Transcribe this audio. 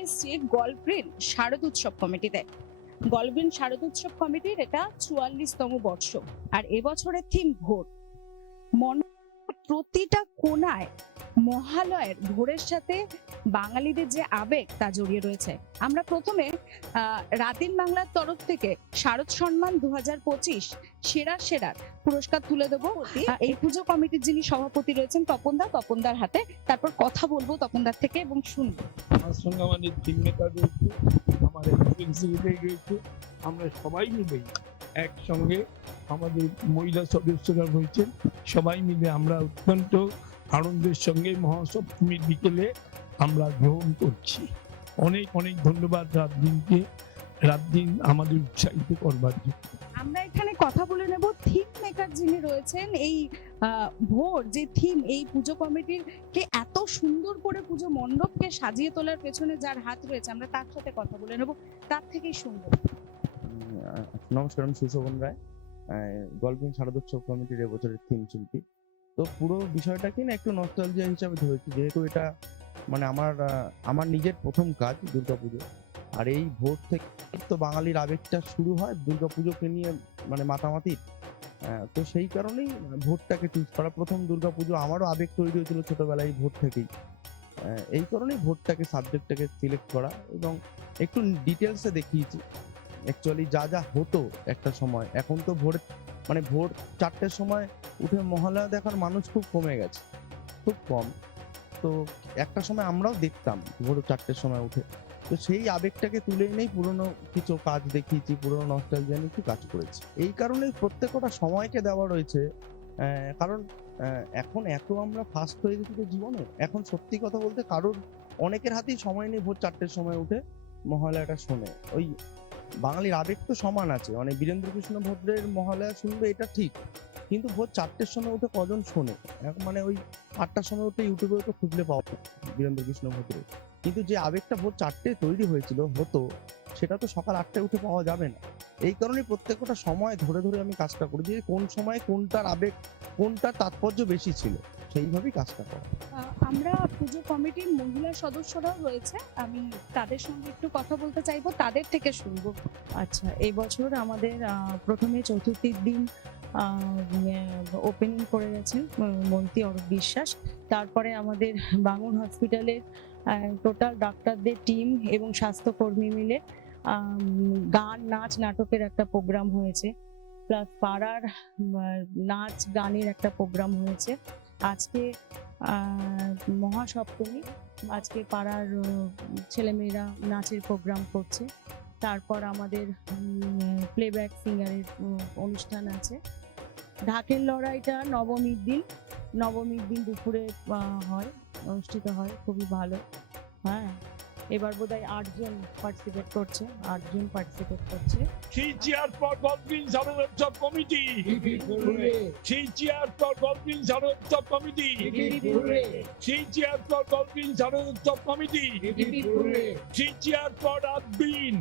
গল্ফগ্রিন শারদ উৎসব কমিটিতে গল্ফগ্রিন শারদ উৎসব কমিটির এটা চুয়াল্লিশতম বর্ষ আর এবছরের থিম ভোর। মন প্রতিটা কোনায় মহালয়ের ভোরের সাথে বাঙালিদের যে আবেগ তা জড়িয়ে রয়েছে। আমরা প্রথমে রাতিন বাংলার তরফ থেকে শারদ সম্মান দু সেরা সেরার পুরস্কার তুলে দেবো। এই পুজো কমিটির যিনি সভাপতি রয়েছেন তপনদা তপনদার হাতে তারপর কথা বলব তপনদার থেকে এবং শুনব। আমার সঙ্গে আমাদের টিম মেকার রয়েছে আমার অ্যাসিস্ট্যান্ট সেক্রেটারি রয়েছে আমরা সবাই মিলেই একসঙ্গে আমাদের মহিলা সদস্যরা রয়েছেন। সবাই মিলে আমরা অত্যন্ত আনন্দের সঙ্গে মহাসপ্তমীর বিকেলে আমরা গ্রহণ করছি। অনেক অনেক ধন্যবাদ রাত দিনকে। রাত দিন আমাদের উৎসাহিত করবার জন্য। আমরা এখানে কথা বলে নেব। থিম মেকার যিনি রয়েছেন এই আহ, ভোর যে থিম এই পুজো কমিটির কে এত সুন্দর করে পুজো মণ্ডপকে সাজিয়ে তোলার পেছনে যার হাত রয়েছে আমরা তার সাথে কথা বলে নেব। তার থেকেই শুনব। নমস্কার আমি সুশোভন রায়। গল্পিং শারদোৎসব কমিটির এবছরের থিম শিল্পী। তো পুরো বিষয়টাকে না একটু নস্টালজিয়া হিসাবে ধরেছি যেহেতু এটা মানে আমার আমার নিজের প্রথম কাজ দুর্গাপুজো আর এই ভোর থেকে তো বাঙালির আবেগটা শুরু হয় দুর্গাপুজোকে নিয়ে মানে মাতামাতি তো সেই কারণেই ভোটটাকে চুজ করা। প্রথম দুর্গাপুজো আমারও আবেগ তৈরি হয়েছিল ছোটবেলায় ভোট থেকেই। এই কারণেই ভোটটাকে সাবজেক্টটাকে সিলেক্ট করা এবং একটু ডিটেলসে দেখিয়েছি। অ্যাকচুয়ালি যা যা হতো একটা সময়। এখন তো ভোর মানে ভোর চারটের সময় উঠে মহালয়া দেখার মানুষ খুব কমে গেছে। খুব কম। তো একটা সময় আমরাও দেখতাম, ভোর চারটের সময় উঠে। তো সেই আবেগটাকে তুলে এনেই পুরনো কিছু কাজ দেখিয়েছি, পুরনো নস্টালজিয়া নিয়ে কিছু কাজ করেছি। এই কারণেই প্রত্যেকটা সময়কে দেওয়া রয়েছে কারণ এখন এত আমরা ফাস্ট হয়ে গেছি তো জীবনে। এখন সত্যি কথা বলতে কারোর অনেকের হাতেই সময় নেই ভোর চারটের সময় উঠে মহালয়াটা শোনে। ওই বাঙালির আবেগ তো সমান আছে। মানে বীরেন্দ্র কৃষ্ণ ভদ্রের মহালয়া শুনবে এটা ঠিক। কিন্তু ভোর চারটের সময় উঠে কজন শোনে? এখন মানে ওই আটটার সময় উঠে ইউটিউবে তো খুঁজলে পাওয়া যায় বীরেন্দ্র কৃষ্ণ ভদ্রের কিন্তু যে আবেগটা ভোর চারটে তৈরি হয়েছিল হতো সেটা তো সকাল আটটায় উঠে পাওয়া যাবে না। এই কারণে প্রত্যেকটা সময় ধরে ধরে আমি কাজটা করি যে কোন সময় কোনটার আবেগ কোনটার তাৎপর্য বেশি ছিল সেইভাবেই কাজটা করা। আমরা পুজো কমিটির মহিলা সদস্যরাও রয়েছে। আমি তাদের সঙ্গে একটু কথা বলতে চাইব তাদের থেকে শুনব। আচ্ছা এই বছর আমাদের প্রথমে চতুর্থীর দিন ওপেনিং করে গেছেন মন্ত্রী অরূপ বিশ্বাস। তারপরে আমাদের বাঙুর হসপিটালের টোটাল ডাক্তারদের টিম এবং স্বাস্থ্যকর্মী মিলে গান, নাচ, নাটকের একটা প্রোগ্রাম হয়েছে। প্লাস পাড়ার নাচ, গানের একটা প্রোগ্রাম হয়েছে। আজকে মহাসপ্তমী, আজকে পাড়ার ছেলেমেয়েরা নাচের প্রোগ্রাম করছে। তারপর আমাদের প্লেব্যাক সিঙ্গারের অনুষ্ঠান আছে। ঢাকের লড়াইটা নবমীর দিন নবমীর দিন দুপুরে হয়, অনুষ্ঠিত হয়, খুবই ভালো হ্যাঁ। এবার বোধ হয় আটজন পার্টিসিপেট করছে আটজন পার্টিসিপেট করছে। Three chair for government servant of committee three chair for government servant of committee three chair for government servant of committee three chair for আটবিন